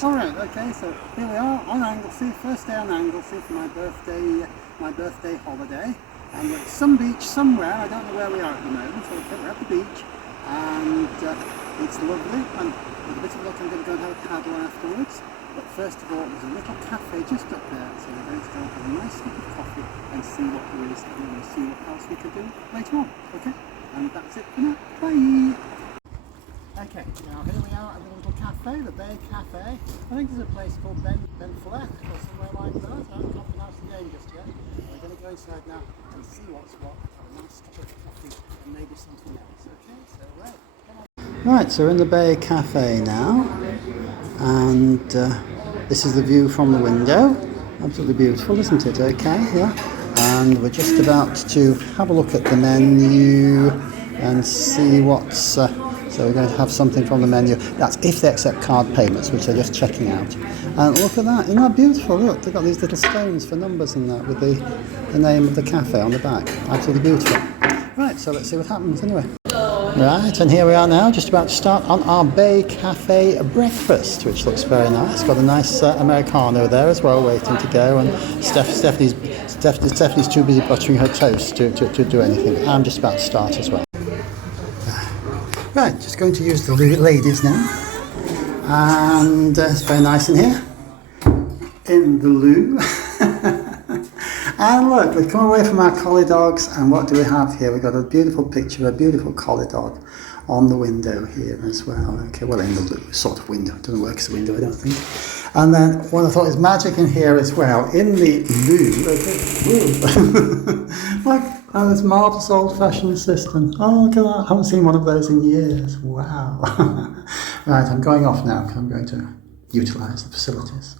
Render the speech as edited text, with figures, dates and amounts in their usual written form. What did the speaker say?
Alright, okay, so here we are on Anglesey, first day on Anglesey for my birthday holiday. And we're at some beach somewhere, I don't know where we are at the moment, so we're at the beach and it's lovely, and with a bit of luck I'm going to go and have a paddle afterwards. But first of all, there's a little cafe just up there, so we're going to go have a nice cup of coffee and see what there is, and see what else we can do later on, okay? And that's it for now, bye! Okay, now here we are at the little cafe, the Bay Café. I think there's a place called Benllech or somewhere like that. I can't pronounce the name just yet. We're going to go inside now and see what's what. Have a nice cup of coffee and maybe something else. Okay, so come on. Right, so we're in the Bay Café now, and this is the view from the window. Absolutely beautiful, isn't it? Okay, yeah. And we're just about to have a look at the menu and see what's. So we're going to have something from the menu. That's if they accept card payments, which they're just checking out. And look at that, isn't that beautiful? Look, they've got these little stones for numbers and that with the name of the cafe on the back. Absolutely beautiful. Right, so let's see what happens anyway. Right, and here we are now, just about to start on our Bay Café breakfast, which looks very nice. Got a nice Americano there as well, waiting to go. And Stephanie's too busy buttering her toast to do anything. I'm just about to start as well. Right, just going to use the ladies now, and it's very nice in here, in the loo. And look, we've come away from our collie dogs, and what do we have here? We've got a beautiful picture of a beautiful collie dog on the window here as well. Okay, well, in the loo, sort of window. It doesn't work as a window, I don't think. And then what I thought is magic in here as well, in the loo, like, oh, this marvellous old-fashioned system. Oh, look at that. I haven't seen one of those in years. Wow. Right, I'm going off now because I'm going to utilise the facilities.